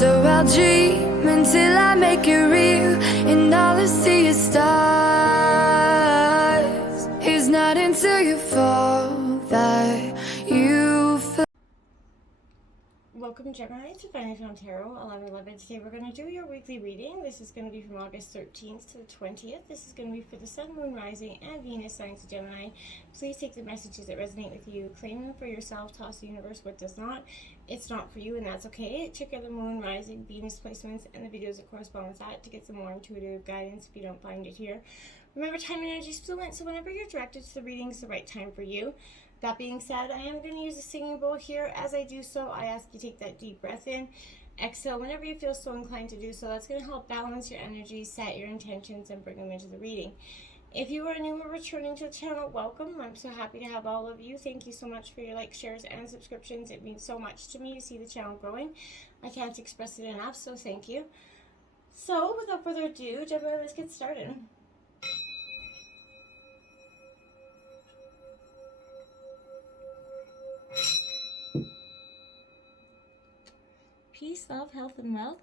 So I'll dream until I make it real, and all I see is stars. It's not until you fall that you feel. Welcome, Gemini, to Finally Found Tarot 1111. Today we're going to do your weekly reading. This is going to be from August 13th to the 20th. This is going to be for the Sun, Moon, Rising, and Venus signs of Gemini. Please take the messages that resonate with you, claim them for yourself, toss the universe what does not. It's not for you, and that's okay. Check out the Moon, Rising, Venus placements, and the videos that correspond with that to get some more intuitive guidance if you don't find it here. Remember, time and energy is fluent, so whenever you're directed to the reading, it's the right time for you. That being said, I am going to use a singing bowl here. As I do so, I ask you to take that deep breath in. Exhale whenever you feel so inclined to do so. That's going to help balance your energy, set your intentions, and bring them into the reading. If you are new or returning to the channel, welcome. I'm so happy to have all of you. Thank you so much for your likes, shares, and subscriptions. It means so much to me to see the channel growing. I can't express it enough, so thank you. So, without further ado, Gemini, let's get started. Peace, love, health, and wealth.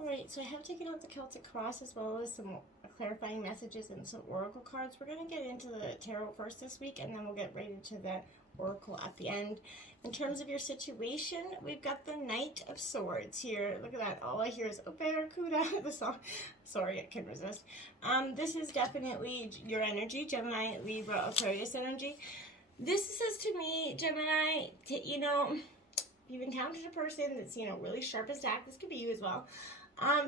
Alright, so I have taken out the Celtic Cross as well as some clarifying messages and some oracle cards. We're going to get into the tarot first this week, and then we'll get right into the oracle at the end. In terms of your situation, we've got the Knight of Swords here. Look at that. All I hear is, oh, Barracuda, the song. Sorry, I can't resist. This is definitely your energy, Gemini, Libra, Aquarius energy. This says to me, Gemini, you've encountered a person that's, really sharp as tack. This could be you as well.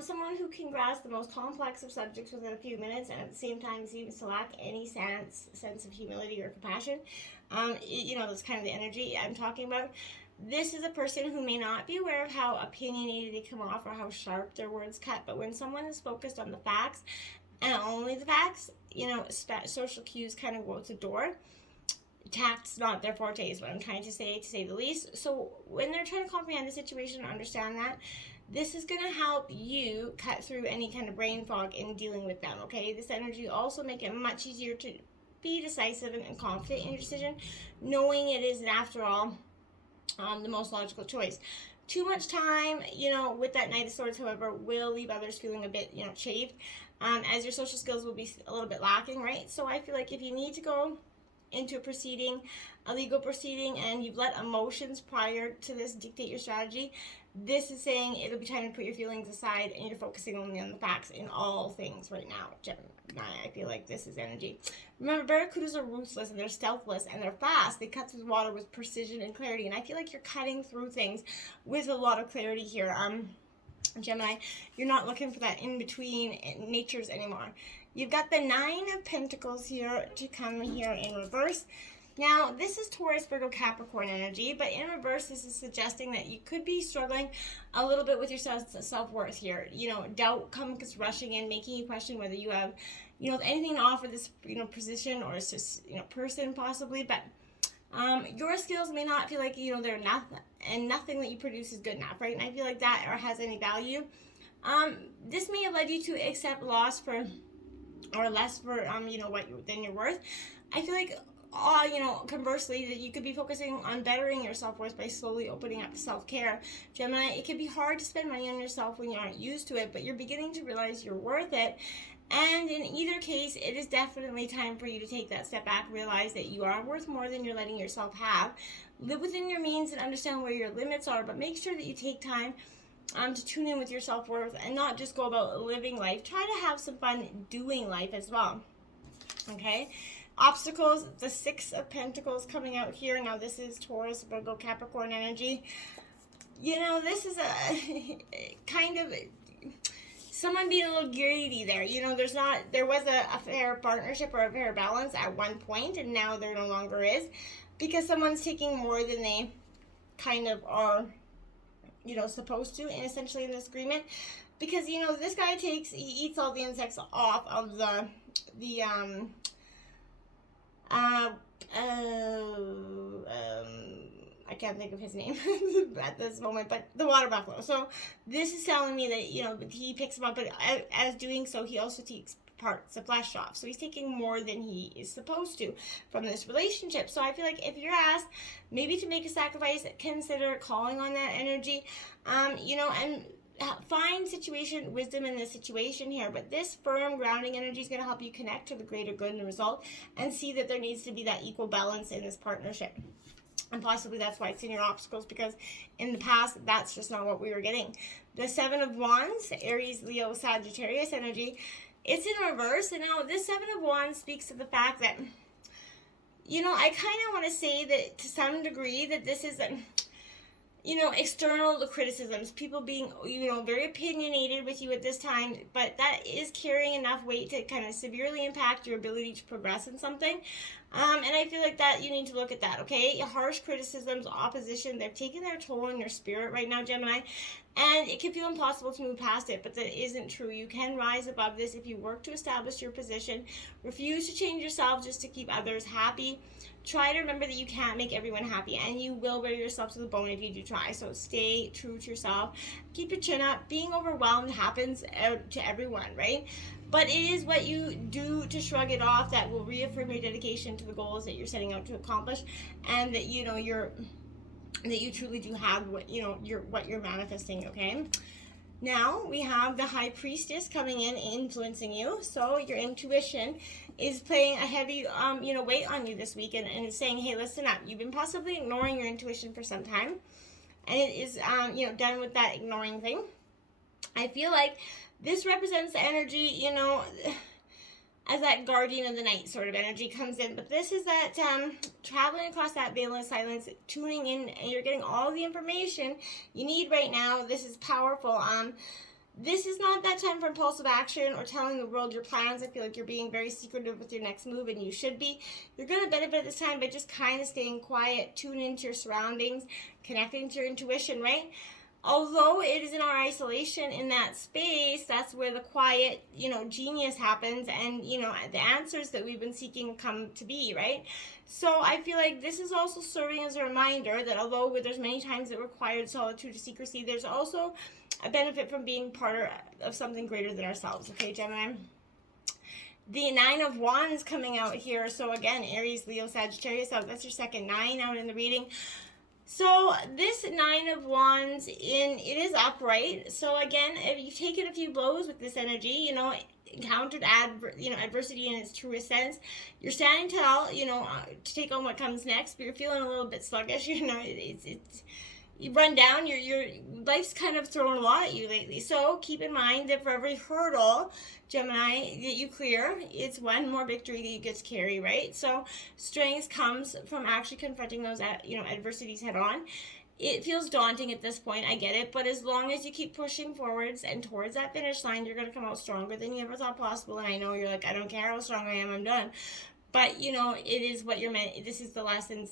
Someone who can grasp the most complex of subjects within a few minutes, and at the same time seems to lack any sense of humility or compassion. That's kind of the energy I'm talking about. This is a person who may not be aware of how opinionated they come off or how sharp their words cut, but when someone is focused on the facts, and only the facts, social cues kind of go out the door. Tact's not their forte is what I'm trying to say the least. So when they're trying to comprehend the situation and understand that, this is going to help you cut through any kind of brain fog in dealing with them, okay? This energy also make it much easier to be decisive and confident in your decision, knowing it is, after all, the most logical choice. Too much time, with that Knight of Swords, however, will leave others feeling a bit, chafed, as your social skills will be a little bit lacking, right? So I feel like if you need to go into a legal proceeding, and you've let emotions prior to this dictate your strategy, this is saying it'll be time to put your feelings aside and you're focusing only on the facts in all things right now, Gemini. I feel like this is energy. Remember, Barracudas are ruthless and they're stealthless and they're fast. They cut through the water with precision and clarity, and I feel like you're cutting through things with a lot of clarity here. Gemini, you're not looking for that in-between natures anymore. You've got the Nine of Pentacles here to come here in reverse. Now, this is Taurus, Virgo, Capricorn energy, but in reverse, this is suggesting that you could be struggling a little bit with your self-worth here. Doubt comes rushing in, making you question whether you have, anything to offer this, position or person possibly, but your skills may not feel like, they're enough, and nothing that you produce is good enough, right? And I feel like that or has any value. This may have led you to accept loss for, or less for, than you're worth. I feel like, conversely, that you could be focusing on bettering your self-worth by slowly opening up to self-care. Gemini, it can be hard to spend money on yourself when you aren't used to it, but you're beginning to realize you're worth it. And in either case, it is definitely time for you to take that step back, realize that you are worth more than you're letting yourself have. Live within your means and understand where your limits are, but make sure that you take time to tune in with your self-worth and not just go about living life. Try to have some fun doing life as well. Okay? Obstacles, the Six of Pentacles coming out here. Now, this is Taurus, Virgo, Capricorn energy. This is a kind of someone being a little greedy there. There was a fair partnership or a fair balance at one point, and now there no longer is, because someone's taking more than they kind of are, supposed to, and essentially in this agreement, because, this guy he eats all the insects off of I can't think of his name at this moment, but the water buffalo. So this is telling me that, he picks them up, but as doing so, he also parts of flesh off. So he's taking more than he is supposed to from this relationship. So I feel like if you're asked maybe to make a sacrifice, consider calling on that energy, and find wisdom in the situation here. But this firm grounding energy is going to help you connect to the greater good and the result, and see that there needs to be that equal balance in this partnership. And possibly that's why it's in your obstacles, because in the past, that's just not what we were getting. The Seven of Wands, Aries, Leo, Sagittarius energy, it's in reverse. And now this Seven of Wands speaks to the fact that, I kind of want to say that to some degree that this is external criticisms, people being, very opinionated with you at this time, but that is carrying enough weight to kind of severely impact your ability to progress in something. And I feel like that you need to look at that, okay? Harsh criticisms, opposition, they've taken their toll on your spirit right now, Gemini, and it can feel impossible to move past it, but that isn't true. You can rise above this if you work to establish your position. Refuse to change yourself just to keep others happy. Try to remember that you can't make everyone happy, and you will wear yourself to the bone if you do try. So stay true to yourself. Keep your chin up. Being overwhelmed happens to everyone, right? But it is what you do to shrug it off that will reaffirm your dedication to the goals that you're setting out to accomplish, and that that you truly do have what you're manifesting. Okay. Now we have the High Priestess coming in, influencing you. So your intuition is playing a heavy, weight on you this week, and it's saying, hey, listen up. You've been possibly ignoring your intuition for some time, and it is, done with that ignoring thing. I feel like this represents the energy, as that guardian of the night sort of energy comes in. But this is that traveling across that veil of silence, tuning in, and you're getting all the information you need right now. This is powerful. This is not that time for impulsive action or telling the world your plans. I feel like you're being very secretive with your next move, and you should be. You're going to benefit this time by just kind of staying quiet, tune into your surroundings, connecting to your intuition, right? Although it is in our isolation in that space, that's where the quiet, genius happens, and, the answers that we've been seeking come to be, right? So I feel like this is also serving as a reminder that although there's many times that required solitude or secrecy, there's also a benefit from being part of something greater than ourselves, okay, Gemini? The Nine of Wands coming out here. So again, Aries, Leo, Sagittarius, that's your second 9 out in the reading. So this Nine of Wands, it is upright. So again, if you've taken a few blows with this energy, encountered adversity in its truest sense, you're standing tall, to take on what comes next, but you're feeling a little bit sluggish, it's you run down, your life's kind of thrown a lot at you lately. So keep in mind that for every hurdle, Gemini, that you clear, it's one more victory that you get to carry, right? So strength comes from actually confronting those, adversities head on. It feels daunting at this point, I get it, but as long as you keep pushing forwards and towards that finish line, you're going to come out stronger than you ever thought possible. And I know you're like, I don't care how strong I am, I'm done. But, it is what you're meant. This is the lessons,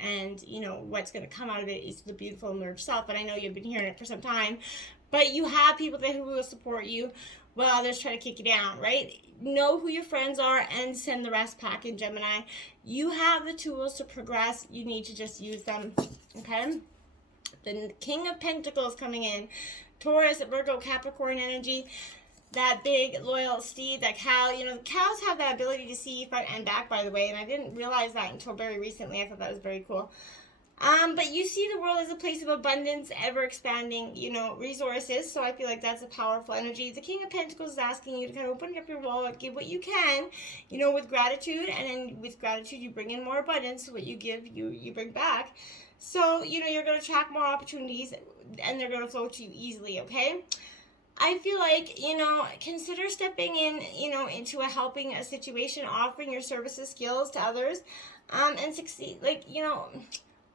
and, what's going to come out of it is the beautiful emerged self. But I know you've been hearing it for some time. But you have people who will support you while others try to kick you down, right? Know who your friends are and send the rest packing, Gemini. You have the tools to progress. You need to just use them, okay? The King of Pentacles coming in. Taurus, Virgo, Capricorn energy. That big, loyal steed, that cow. The cows have that ability to see front and back, by the way, and I didn't realize that until very recently. I thought that was very cool. But you see the world as a place of abundance, ever-expanding, resources, so I feel like that's a powerful energy. The King of Pentacles is asking you to kind of open up your wallet, give what you can, with gratitude, and then with gratitude, you bring in more abundance. What you give, you bring back. So, you're going to attract more opportunities, and they're going to flow to you easily, okay? I feel like, consider stepping in, into a situation, offering your services, skills to others, and succeed.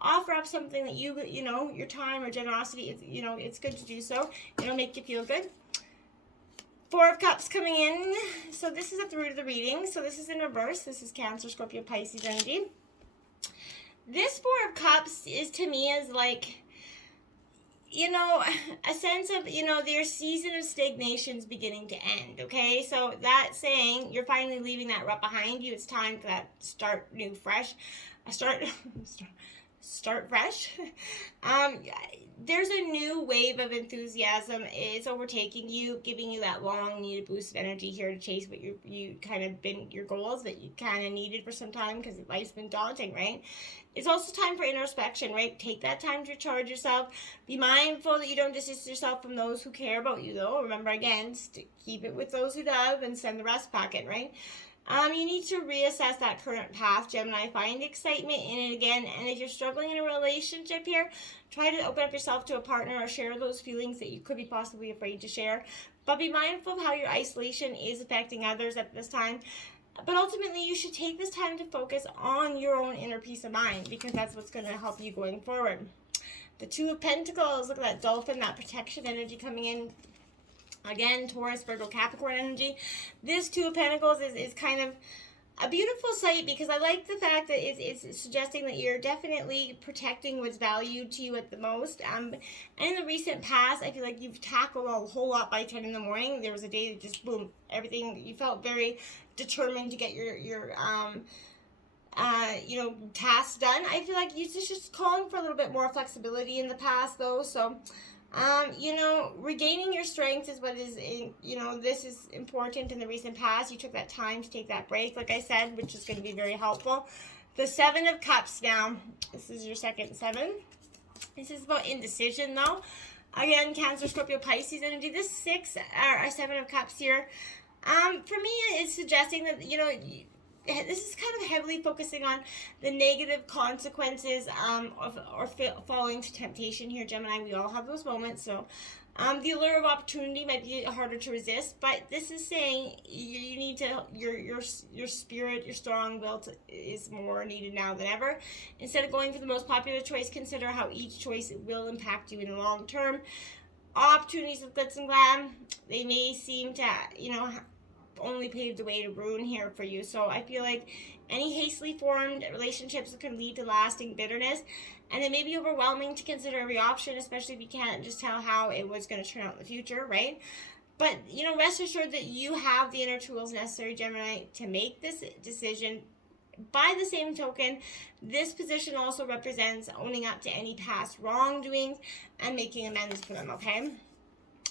Offer up something that your time or generosity, it's good to do so. It'll make you feel good. Four of Cups coming in. So this is at the root of the reading. So this is in reverse. This is Cancer, Scorpio, Pisces energy. This Four of Cups is, to me, is like, a sense of, their season of stagnation's beginning to end, okay? So that saying, you're finally leaving that rut behind you. It's time for that start new, fresh. start fresh. There's a new wave of enthusiasm. It's overtaking you, giving you that long needed boost of energy here to chase what you kind of been your goals that you kind of needed for some time because life's been daunting, right? It's also time for introspection, right? Take that time to recharge yourself. Be mindful that you don't distance yourself from those who care about you, though. Remember, again, keep it with those who love and send the rest packing, right? You need to reassess that current path, Gemini. Find excitement in it again. And if you're struggling in a relationship here, try to open up yourself to a partner or share those feelings that you could be possibly afraid to share. But be mindful of how your isolation is affecting others at this time. But ultimately, you should take this time to focus on your own inner peace of mind because that's what's going to help you going forward. The Two of Pentacles, look at that dolphin, that protection energy coming in. Again, Taurus, Virgo, Capricorn energy. This Two of Pentacles is kind of a beautiful sight because I like the fact that it's suggesting that you're definitely protecting what's valued to you at the most. And in the recent past, I feel like you've tackled a whole lot by 10 in the morning. There was a day that just, boom, everything, you felt very determined to get your tasks done. I feel like you're just calling for a little bit more flexibility in the past, though, so... regaining your strength is what is, this is important in the recent past. You took that time to take that break, like I said, which is going to be very helpful. The Seven of Cups now. This is your second seven. This is about indecision, though. Again, Cancer, Scorpio, Pisces energy. This Seven of Cups here, for me, it's suggesting that, this is kind of heavily focusing on the negative consequences or falling to temptation here, Gemini. We all have those moments, so the allure of opportunity might be harder to resist, but this is saying you need to, your spirit, your strong will is more needed now than ever. Instead of going for the most popular choice, consider how each choice will impact you in the long term. Opportunities with glitz and glam, they may seem to, only paved the way to ruin here for you. So I feel like any hastily formed relationships can lead to lasting bitterness, and it may be overwhelming to consider every option, especially if you can't just tell how it was going to turn out in the future, right? But, rest assured that you have the inner tools necessary, Gemini, to make this decision. By the same token, this position also represents owning up to any past wrongdoings and making amends for them, okay?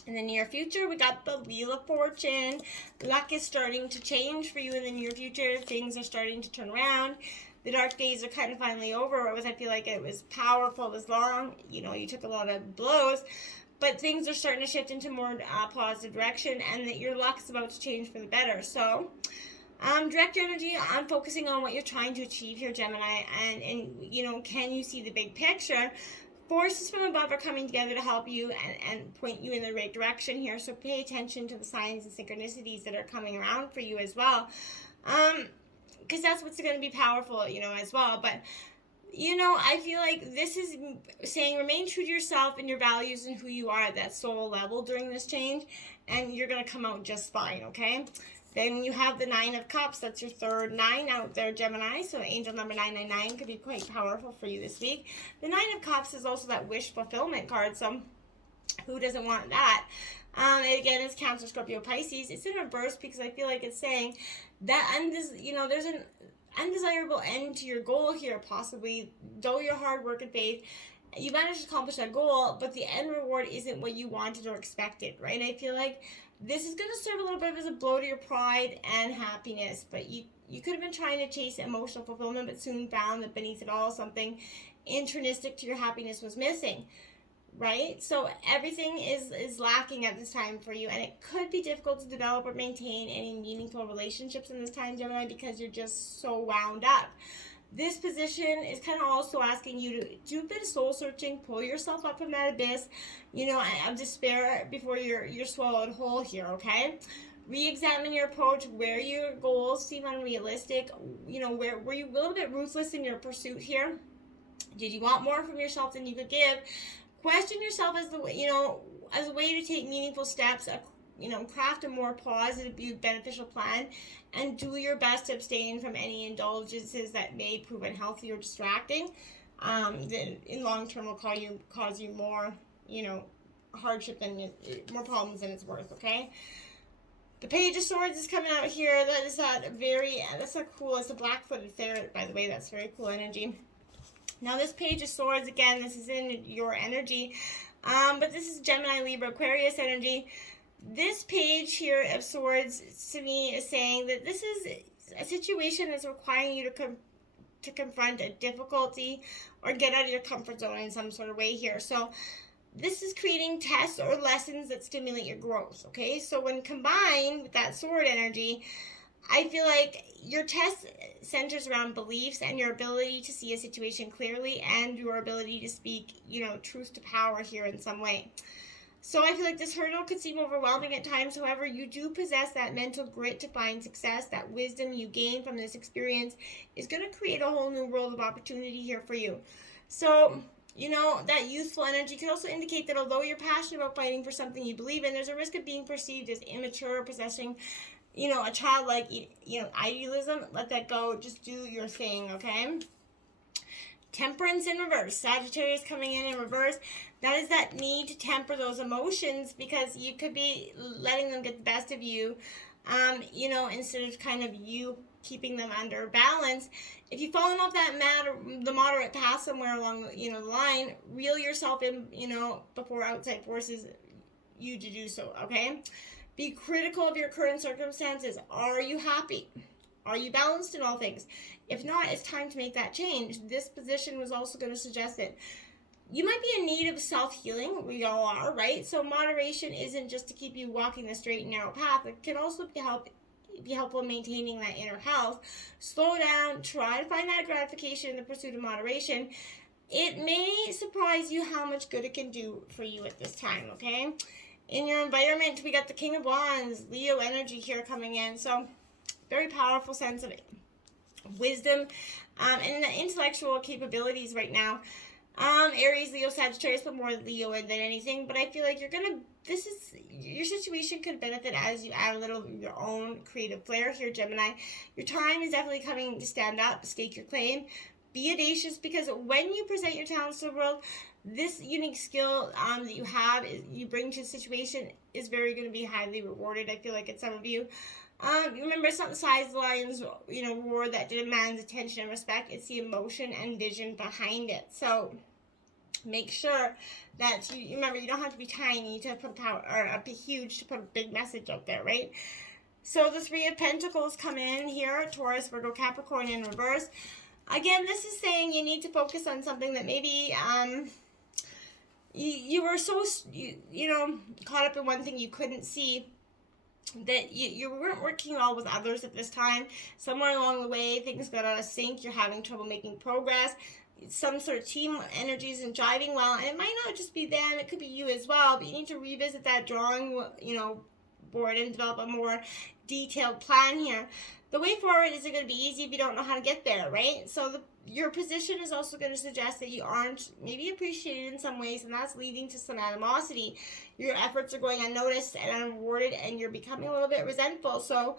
In the near future, we got the Wheel of Fortune. Luck is starting to change for you in the near future. Things are starting to turn around. The dark days are kind of finally over. I feel like it was powerful, it was long. You took a lot of blows. But things are starting to shift into more positive direction, and that your luck is about to change for the better. So, direct your energy on focusing on what you're trying to achieve here, Gemini. And can you see the big picture? Forces from above are coming together to help you and point you in the right direction here. So pay attention to the signs and synchronicities that are coming around for you as well. Because that's what's going to be powerful, as well. But, I feel like this is saying remain true to yourself and your values and who you are at that soul level during this change. And you're going to come out just fine, okay? Then you have the Nine of Cups. That's your third 9 out there, Gemini. So angel number 999 could be quite powerful for you this week. The Nine of Cups is also that wish fulfillment card. So who doesn't want that? And again, it's Cancer, Scorpio, Pisces. It's in reverse because I feel like it's saying that there's an undesirable end to your goal here, possibly. Though your hard work and faith, you managed to accomplish that goal, but the end reward isn't what you wanted or expected, right? I feel like this is going to serve a little bit as a blow to your pride and happiness, but you could have been trying to chase emotional fulfillment, but soon found that beneath it all, something intrinsic to your happiness was missing, right? So everything is lacking at this time for you, and it could be difficult to develop or maintain any meaningful relationships in this time, Gemini, because you're just so wound up. This position is kind of also asking you to do a bit of soul searching, pull yourself up from that abyss, of despair before you're swallowed whole here, okay? Re-examine your approach, where your goals seem unrealistic, where were you a little bit ruthless in your pursuit here? Did you want more from yourself than you could give? Question yourself as a way to take meaningful steps, craft a more positive, beneficial plan, and do your best to abstain from any indulgences that may prove unhealthy or distracting. That in long term will cause you more, hardship than more problems than it's worth. Okay. The Page of Swords is coming out here. That's a cool. It's a black-footed ferret, by the way. That's very cool energy. Now this Page of Swords, again, this is in your energy, but this is Gemini, Libra, Aquarius energy. This Page here of Swords, to me, is saying that this is a situation that's requiring you to confront a difficulty or get out of your comfort zone in some sort of way here. So this is creating tests or lessons that stimulate your growth, okay? So when combined with that sword energy, I feel like your test centers around beliefs and your ability to see a situation clearly and your ability to speak, truth to power here in some way. So I feel like this hurdle could seem overwhelming at times. However, you do possess that mental grit to find success. That wisdom you gain from this experience is going to create a whole new world of opportunity here for you. So, that youthful energy could also indicate that although you're passionate about fighting for something you believe in, there's a risk of being perceived as immature or possessing, a childlike, idealism. Let that go. Just do your thing, okay? Temperance in reverse. Sagittarius coming in reverse. That is that need to temper those emotions because you could be letting them get the best of you, instead of kind of you keeping them under balance. If you've fallen off the moderate path somewhere along, the line, reel yourself in, before outside forces you to do so, okay? Be critical of your current circumstances. Are you happy? Are you balanced in all things? If not, it's time to make that change. This position was also going to suggest that you might be in need of self-healing. We all are, right? So moderation isn't just to keep you walking the straight and narrow path. It can also be helpful in maintaining that inner health. Slow down. Try to find that gratification in the pursuit of moderation. It may surprise you how much good it can do for you at this time, okay? In your environment, we got the King of Wands, Leo energy here coming in. So very powerful sense of wisdom and the intellectual capabilities right now. Aries, Leo, Sagittarius, but more Leo than anything. But I feel like your situation could benefit as you add a little of your own creative flair here, Gemini. Your time is definitely coming to stand up, stake your claim, be audacious, because when you present your talents to the world, this unique skill that you bring to the situation is very going to be highly rewarded. I feel like it's some of you. Remember, it's not the size of the lion's, roar that demands attention and respect. It's the emotion and vision behind it. So make sure that you remember, you don't have to be tiny to put power, or be huge to put a big message out there, right? So the Three of Pentacles come in here, Taurus, Virgo, Capricorn in reverse. Again, this is saying you need to focus on something that maybe you were so caught up in one thing you couldn't see, that you weren't working well with others at this time. Somewhere along the way, things got out of sync. You're having trouble making progress. Some sort of team energy isn't jiving well. And it might not just be them. It could be you as well. But you need to revisit that drawing, board and develop a more detailed plan here. The way forward isn't going to be easy if you don't know how to get there, right? So your position is also going to suggest that you aren't maybe appreciated in some ways, and that's leading to some animosity. Your efforts are going unnoticed and unrewarded, and you're becoming a little bit resentful. So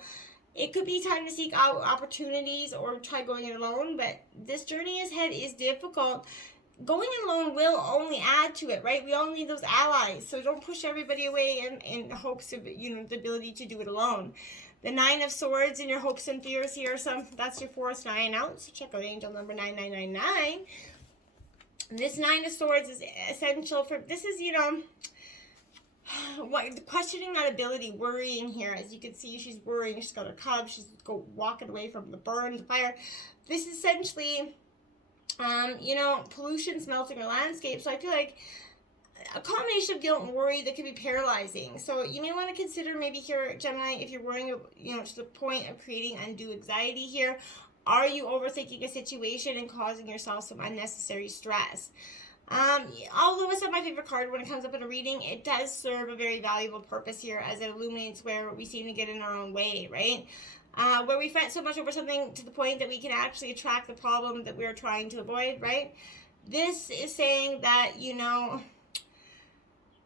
it could be time to seek out opportunities or try going it alone, but this journey ahead is difficult. Going it alone will only add to it, right? We all need those allies, so don't push everybody away in hopes of, the ability to do it alone. The Nine of Swords in your hopes and fears here. So that's your fourth 9 out. So check out angel number 9999. This Nine of Swords is essential for, this is, questioning that ability, worrying here. As you can see, she's worrying. She's got her cub. She's walking away from the burn, the fire. This is essentially, pollution's melting her landscape. So I feel like a combination of guilt and worry that can be paralyzing. So you may want to consider maybe here, Gemini, if you're worrying, to the point of creating undue anxiety here. Are you overthinking a situation and causing yourself some unnecessary stress? Although it's not my favorite card when it comes up in a reading, it does serve a very valuable purpose here as it illuminates where we seem to get in our own way, right? Where we fret so much over something to the point that we can actually attract the problem that we're trying to avoid, right? This is saying that,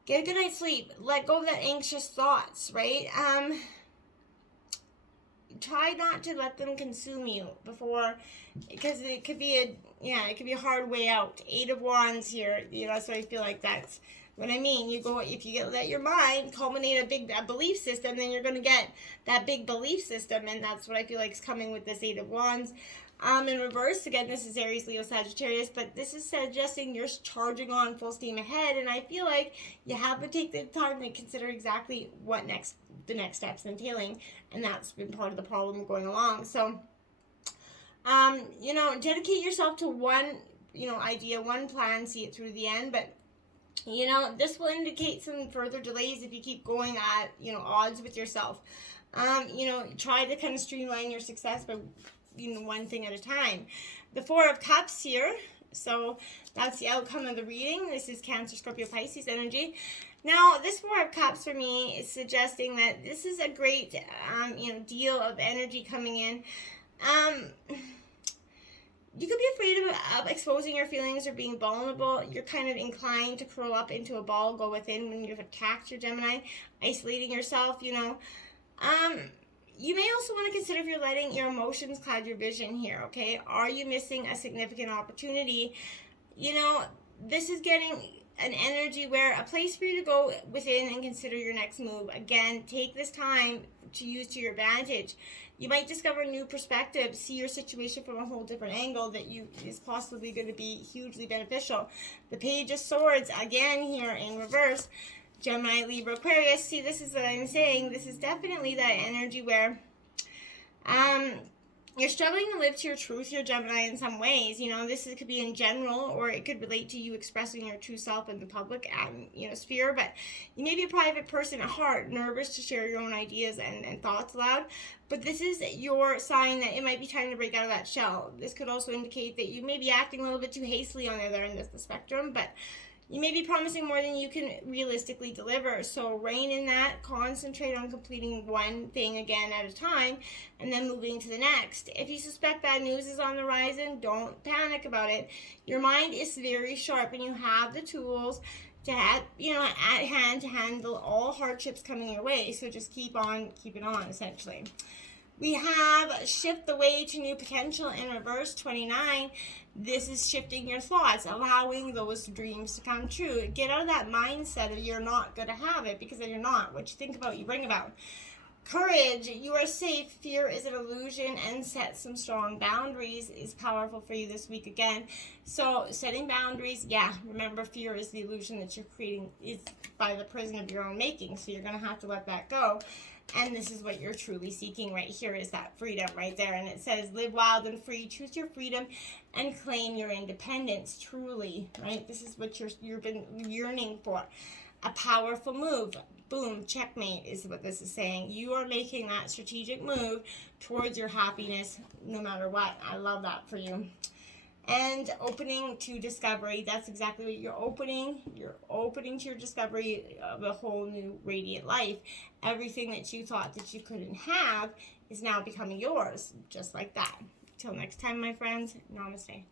get a good night's sleep. Let go of that anxious thoughts, right? Try not to let them consume you because it could be a hard way out. 8 of Wands here, that's what I feel like that's what I mean. If you let your mind culminate a belief system, then you're going to get that big belief system, and that's what I feel like is coming with this 8 of Wands. In reverse, again, this is Aries, Leo, Sagittarius, but this is suggesting you're charging on full steam ahead, and I feel like you have to take the time to consider exactly what the next steps entailing, and that's been part of the problem going along. So, dedicate yourself to one, idea, one plan, see it through the end, but this will indicate some further delays if you keep going at, odds with yourself. Try to kind of streamline your success by, one thing at a time. The Four of Cups here, so that's the outcome of the reading. This is Cancer, Scorpio, Pisces energy. Now, this Four of Cups for me is suggesting that this is a great, deal of energy coming in. You could be afraid of exposing your feelings or being vulnerable. You're kind of inclined to curl up into a ball, go within when you've attacked your Gemini, isolating yourself, You may also want to consider if you're letting your emotions cloud your vision here, okay? Are you missing a significant opportunity? This is getting an energy where a place for you to go within and consider your next move. Again, take this time to use to your advantage. You might discover new perspectives, see your situation from a whole different angle that is possibly going to be hugely beneficial. The Page of Swords, again here in reverse, Gemini, Libra, Aquarius. See, this is what I'm saying. This is definitely that energy where you're struggling to live to your truth, your Gemini, in some ways. This could be in general, or it could relate to you expressing your true self in the public sphere. But you may be a private person at heart, nervous to share your own ideas and thoughts aloud. But this is your sign that it might be time to break out of that shell. This could also indicate that you may be acting a little bit too hastily on the other end of the spectrum, but you may be promising more than you can realistically deliver. So rein in that, concentrate on completing one thing again at a time, and then moving to the next. If you suspect bad news is on the horizon, don't panic about it. Your mind is very sharp, and you have the tools to at hand to handle all hardships coming your way. So just keep it on, essentially. We have Shift the Way to New Potential in reverse, 29. This is shifting your thoughts, allowing those dreams to come true. Get out of that mindset of you're not going to have it, because then you're not. What you think about, you bring about. Courage, you are safe. Fear is an illusion, and set some strong boundaries is powerful for you this week again. So setting boundaries, remember, fear is the illusion that you're creating, is by the prison of your own making. So you're going to have to let that go. And this is what you're truly seeking right here, is that freedom right there. And it says, live wild and free, choose your freedom, and claim your independence, truly, right? This is what you've been yearning for. A powerful move. Boom, checkmate is what this is saying. You are making that strategic move towards your happiness no matter what. I love that for you. And opening to discovery. That's exactly what you're opening. You're opening to your discovery of a whole new radiant life. Everything that you thought that you couldn't have is now becoming yours, just like that. Till next time, my friends, namaste.